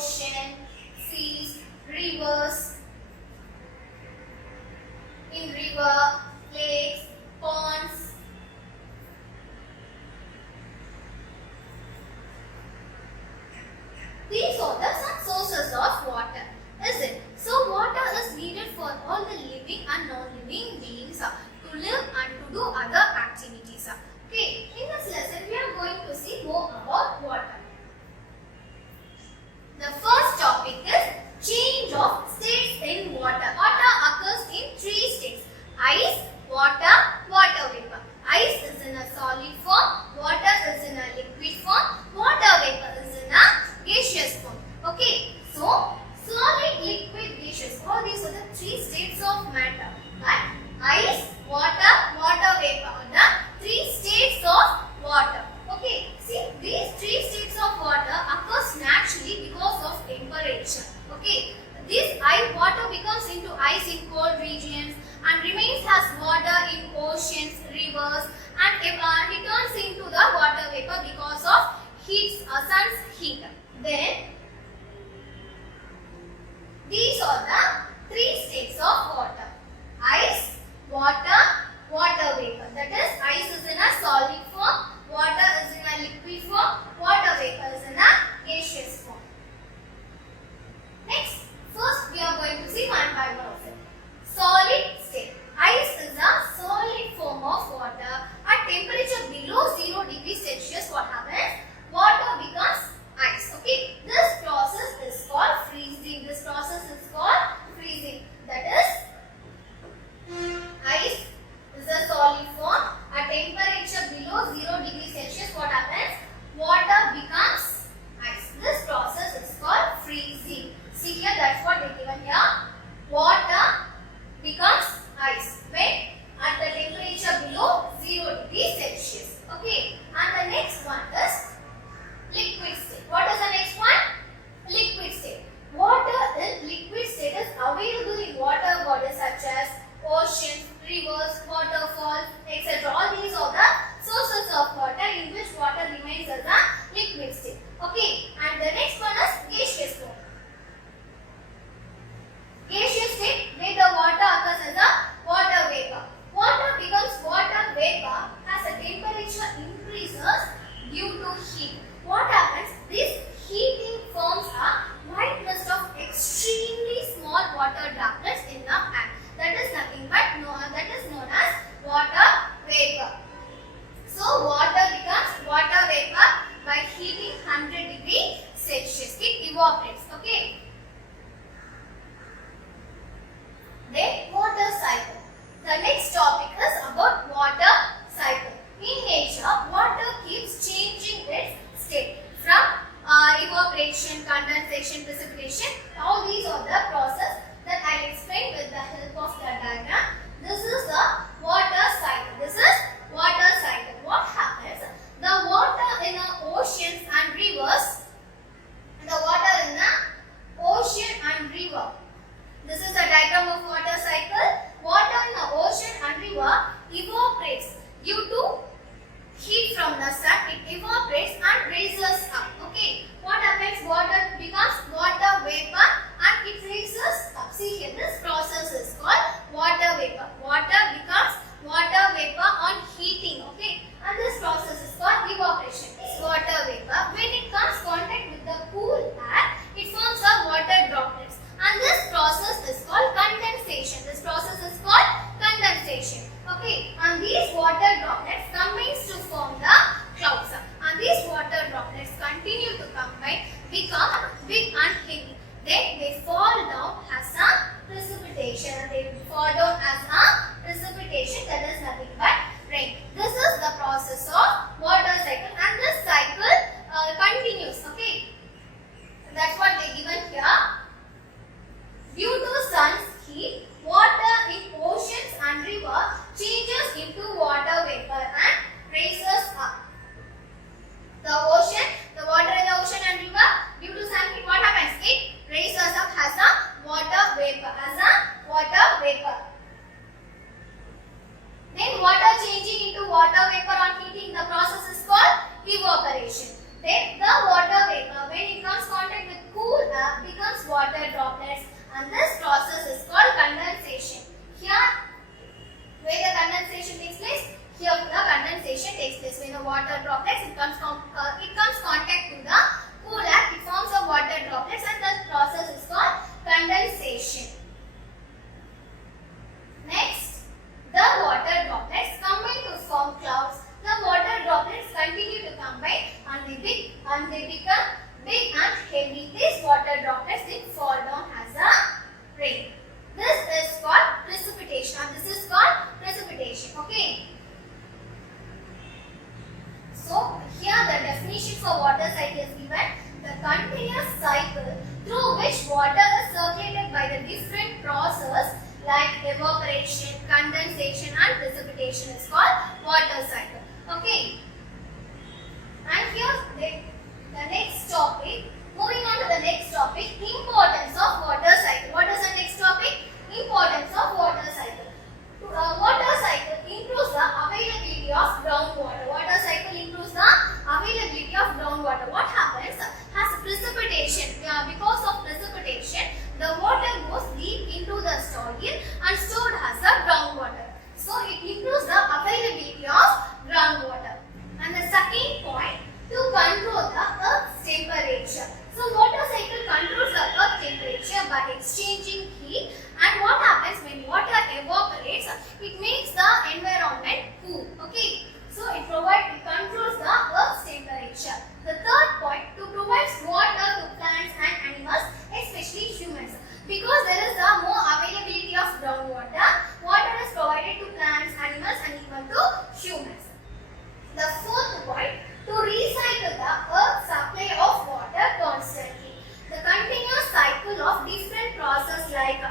ocean, seas, rivers, in river, lakes, ponds. These are the some sources of water, is it? So water is needed for all the living and non-living beings to live and to do other activities. Okay, in this lesson we are going to see more about water. The first topic is change of states in water. Water occurs in three states: ice, water, water vapor. Ice is in a solid form, water is in a liquid form, water vapor is in a gaseous form. Okay, so solid, liquid, gaseous, all these are the three states of matter. But ice, water, water vapor are the three states of water. Okay, see, these three states of water occurs naturally because of temperature. Okay, this water becomes into ice in cold regions and remains as water in oceans, rivers, and it turns into the water vapor because of sun's heat. Then these are the three states of water: ice, water, water vapor. That is, ice is in a solid form, water is in a liquid form, water vapor is in a gaseous form. Next, first we are going to see one by one of it. Solid state. Ice is a solid form of water. At temperature below 0 degrees Celsius, what happens? Water becomes ice. Okay, this process is called freezing. This process is called freezing. That is, ice is a solid form. At temperature below 0 degrees Celsius, what happens? Water becomes ice. This process is called freezing. See here, that's what they given here. Water becomes ice when at the temperature below 0 degrees Celsius. Okay, and the next one is liquid state. What is the next one? Liquid state. Water in liquid state is available in water bodies such as oceans, rivers, waterfalls, etc. All these are the sources of water in which water remains as a liquid state. Okay, and the next one is gaseous form. Gaseous state where the water occurs as a water vapor. Water becomes water vapor as the temperature increases due to heat. What happens? This heating forms a white mist of extremely small water droplets in the air. That is nothing but that is known as water vapor. So water becomes water vapor by heating 100 degrees Celsius. It evaporates. Okay. Then water cycle. The next topic is about water cycle. In nature, water keeps changing its state from evaporation, condensation, precipitation. All these are the process that I will explain with the help of the diagram. This is the water cycle. This is water cycle. What happens? The water in the oceans and rivers, the water in the ocean and river. This is the diagram of water cycle. Water in the ocean and river evaporates due to heat from the sun. It evaporates and raises up. Okay. What happens? Water becomes water vapor and it raises up. See here, this process is called water vapor. Water becomes water vapor on heating. Okay. And this process is called evaporation. It's water vapor. When it comes contact with the cool air, it forms a water droplets. And this process is called condensation. This process is called condensation. Okay. And these water droplets combines to form the clouds. And these water droplets continue to combine, become big and heavy. Then they fall down as a precipitation. They fall down as a precipitation. That is nothing but rain. This is the process of water cycle, and this cycle continues. Okay. That's what they given here. Due to sun's heat, water in oceans and river changes into water vapor and raises up. The water in the ocean and river, due to sun heat, what happens? It raises up as a water vapor. Then water changing into water vapor on heating, the process is called evaporation. Then the water vapor becomes water droplets, and this process is called condensation. Here, where the condensation takes place, here the condensation takes place. When the water droplets, it comes contact to the cool air, it forms a water droplets, and the process is called condensation. Next, the water droplets combine to form clouds. The water droplets continue to combine and they become big and heavy. These water droplets then fall down as a rain. This is called precipitation. Okay. So here the definition for water cycle is given. The continuous cycle through which water is circulated by the different processes like evaporation, condensation and precipitation is called water cycle. Okay. And here the next topic, moving on to the next topic, importance of water cycle. What is the next topic? Importance of water cycle. Water cycle improves the availability of groundwater. Water cycle improves the availability of groundwater. What happens? As precipitation, because of precipitation, the water goes deep into the soil and stored as the groundwater. So it improves the availability of groundwater. And the second point, to control the earth's temperature. So water cycle controls the earth temperature by exchanging heat, and what happens when water evaporates, it makes the environment cool. Okay, so it controls the earth's temperature. The third point, to provide water to plants and animals, especially humans. Because there is a more availability of groundwater, water is provided to plants, animals and even to humans. The fourth point, to recycle the earth's supply of water constantly. The continuous cycle of different processes like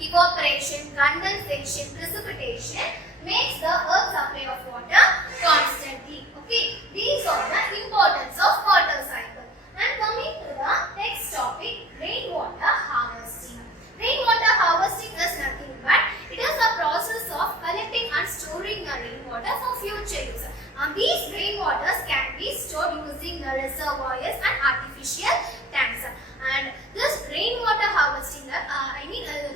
evaporation, condensation, precipitation makes the earth's supply of water constantly. Okay, these are the importance of water cycle. And coming to the next topic, rainwater harvesting. Rainwater harvesting is nothing but it is the process of collecting and storing the rainwater for future use. These rainwaters can be stored using the reservoirs and artificial tanks. And this rainwater harvesting,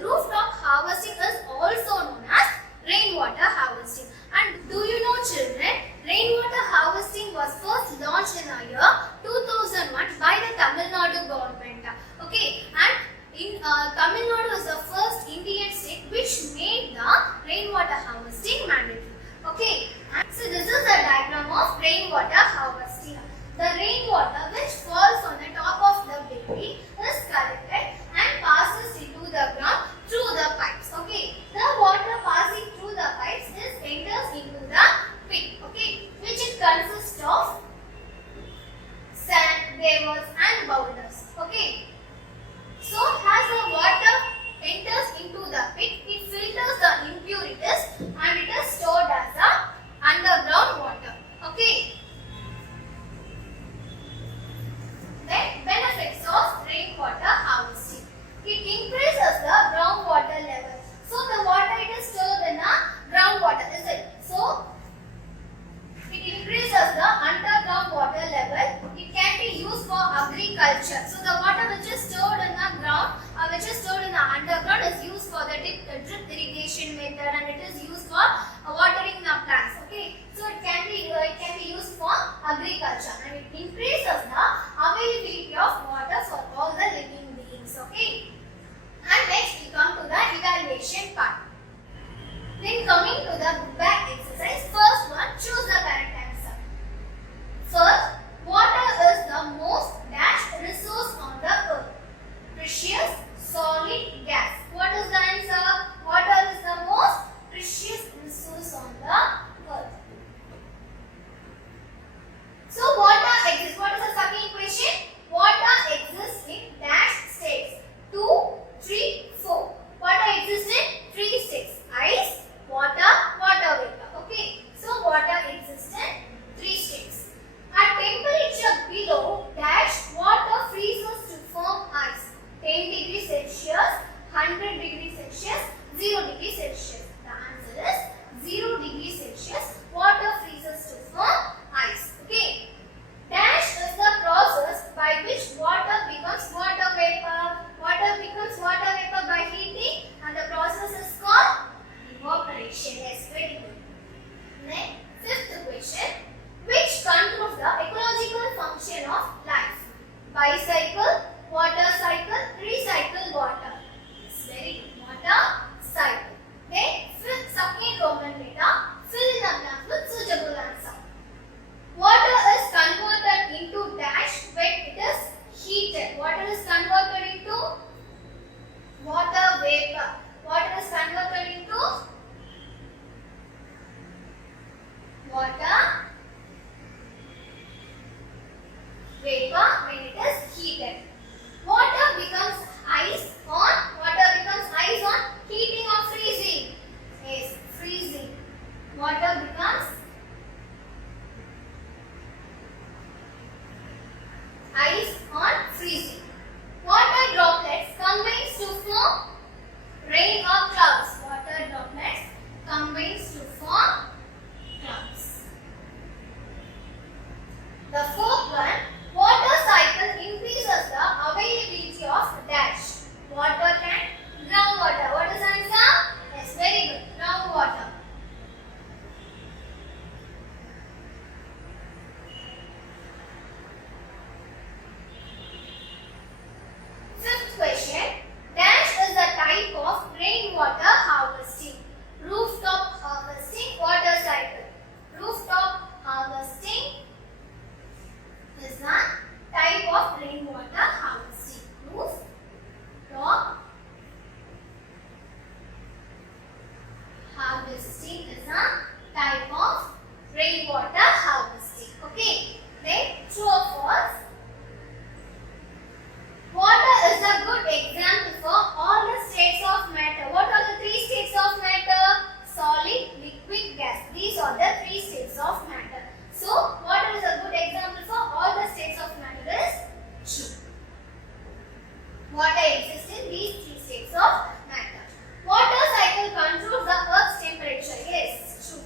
rooftop harvesting is also known as rainwater harvesting. And do you know, children, rainwater harvesting was first launched in the year 2001 by the Tamil Nadu government. Okay, and Tamil Nadu is the first Indian state which made the rainwater harvesting mandatory. Okay, so this is the diagram of rainwater harvesting. The rainwater which falls on the top of the building is collected and passes into the ground through the pipes. Okay, the water passing through the pipes enters into the pit. Okay, which it consists of sand, gravels and boulders. Okay, so as the water enters into the pit, it filters the impurities and it is stored as the underground water. Okay. Then benefits of rainwater harvesting. It increases the groundwater level. So the water it is stored in the groundwater, is it? So it increases the underground water level. It can be used for agriculture. So the water which is stored in the ground, which is stored in the underground, is used for the drip irrigation method, and it is used for watering the plants. Okay, so it can be used for agriculture, and it increases the availability of water for all the living beings. Okay, and next we come to the evaluation part. Then coming to the book bag exercise, first one, choose the correct answer. First, water is the most dash resource on the earth. Precious, solid, gas. What is the answer? Water is the most precious resource on the earth. So water exists. What is the second question? Water exists in is converted into water vapor. Water is converted into water vapor when it is heated. Water becomes ice on heating or freezing. Yes, freezing. Water becomes ice on freezing. Water droplets combines to form rain or clouds. Water droplets combines to form clouds. The fourth one, water cycle increases the availability of dash. Water tank, groundwater. What is the answer? Yes, very good. Groundwater. Fifth question. Dash is a type of rainwater harvesting. Rooftop harvesting water cycle. Rooftop harvesting is a type of rainwater harvesting. Rooftop harvesting is a type of rainwater harvesting. Okay. Then true or false? Water is a good example for all the states of matter. What are the three states of matter? Solid, liquid, gas. These are the three states of matter. So, water is a good example for all the states of matter is true. Water exists in these three states of matter. Water cycle controls the Earth's temperature. Yes, true.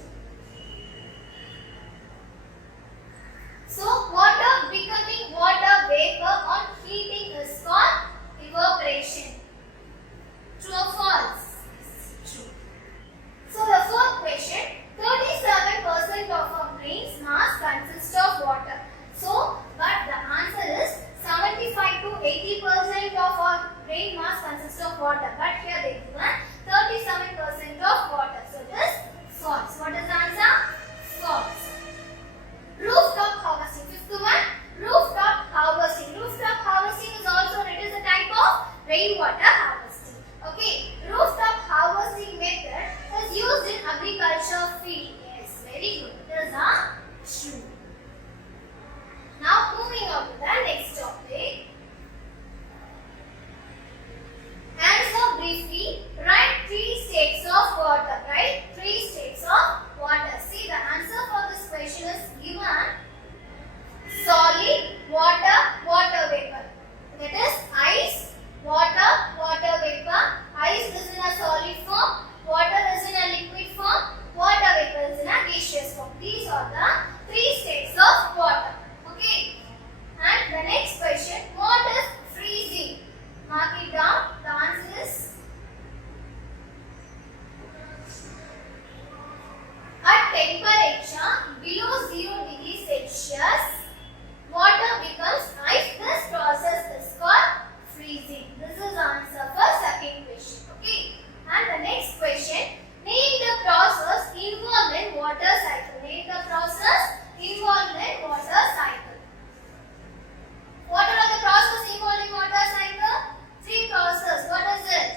So, water becoming water vapor on heating is called evaporation. True or false? Yes, true. So, the fourth question, 37% of our brain's mass consists of water. So, but the answer is 75 to 80% of our brain mass consists of water. But here they given 37% of water. So, it is false. What is the answer? False. Rooftop harvesting. Fifth one, rooftop harvesting. Rooftop harvesting is also it is a type of rainwater harvesting. Okay, rooftop harvesting method is used in agriculture field. Yes, very good. It is true. Now moving on to the next topic. Answer briefly. Write three states of water. Right? Three states of water. See, the answer for this question is given solid, water, water vapor. That is ice, water, water vapor. Ice is in a solid form, water is in a liquid form, water vapor is in a gaseous form. These are the three states of water. Okay. And the next question, what is freezing? Mark it down. The answer is at temperature below 0 degrees Celsius, water becomes ice. This process is called freezing. This is the answer for second question. Okay. And the next question, name the process involved in water cycle. Name the process involved in water cycle. What are the processes involved in water cycle? Three processes. What is it?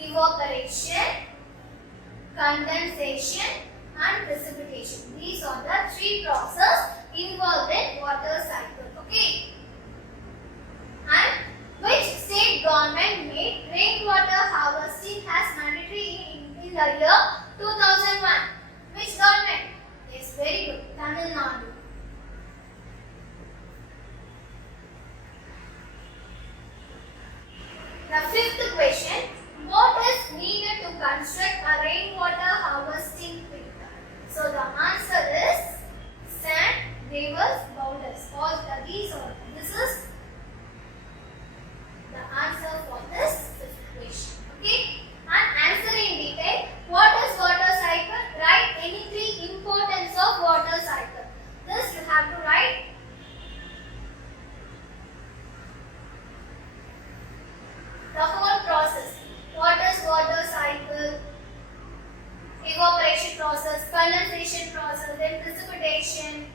Evaporation, condensation and precipitation. These are the three processes involved in water cycle. Okay. And which state government made rainwater harvesting as mandatory in the year 2001? Which government? Yes, very good. Tamil Nadu. The fifth question, what is needed to construct a rainwater harvesting pit? So the answer is sand, rivers, boulders. This is the answer for this fifth question. Okay? And answer in detail. What is water cycle? Write any three importance of water cycle. This you have to write. The whole process. What is water cycle? Evaporation process, condensation process, then precipitation.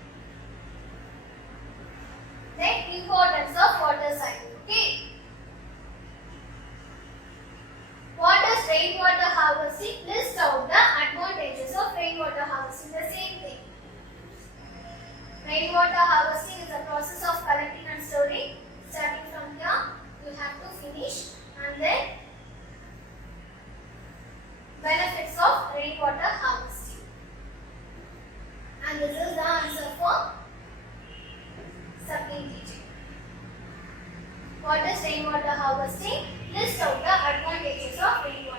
What is rainwater harvesting? List out the advantages of rainwater